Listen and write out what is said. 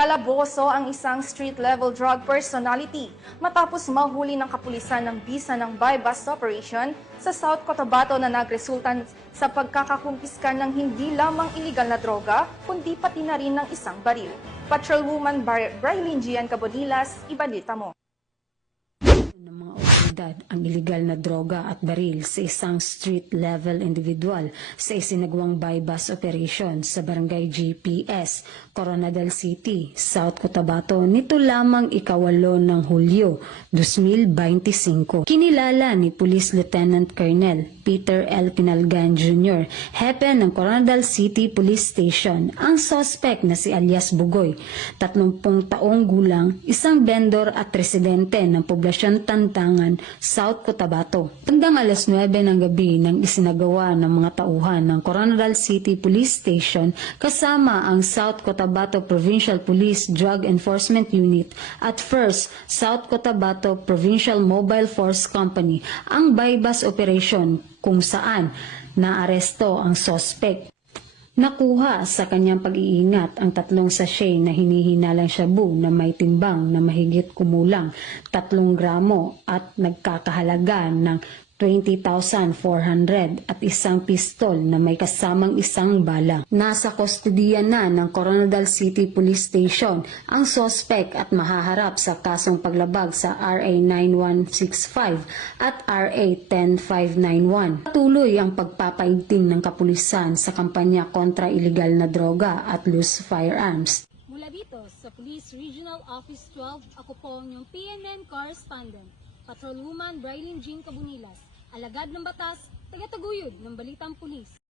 Kalaboso ang isang street-level drug personality matapos mahuli ng kapulisan ng bisa ng buy-bust operation sa South Cotabato na nagresulta sa pagkakakumpiska ng hindi lamang iligal na droga, kundi pati na rin ng isang baril. Patrolwoman Brylin Gian Cabonilas, ibalita mo. Ng mga otoridad ang iligal na droga at baril sa isang street-level individual sa isinagawang buy-bust operation sa Barangay GPS, Coronadal City, South Cotabato nito lamang ikawalo ng Hulyo 2025. Kinilala ni Police Lieutenant Colonel Peter L. Pinalgan Jr., hepe ng Coronadal City Police Station, ang suspect na si alias Bugoy, 30 taong gulang, isang vendor at residente ng poblasyon Tantangan, South Cotabato. Hanggang alas 9 ng gabi nang isinagawa ng mga tauhan ng Coronadal City Police Station kasama ang South Cotabato Provincial Police Drug Enforcement Unit at 1st South Cotabato Provincial Mobile Force Company ang buy-bust operation kung saan naaresto ang suspect. Nakuha sa kanyang pag-iingat ang 3 sachet na hinihinalang shabu na may timbang na mahigit kumulang 3 gramo at nagkakahalaga ng 20,400 at isang pistol na may kasamang isang bala. Nasa kustodiya na ng Coronadal City Police Station ang suspect at mahaharap sa kasong paglabag sa RA 9165 at RA 10591. Patuloy ang pagpapaigting ng kapulisan sa kampanya kontra iligal na droga at loose firearms. Mula dito sa Police Regional Office 12, ako po ang inyong PNN correspondent, Patrolwoman Brylin Jean Cabonilas, alagad ng batas, taga-taguyod ng Balitang Pulis.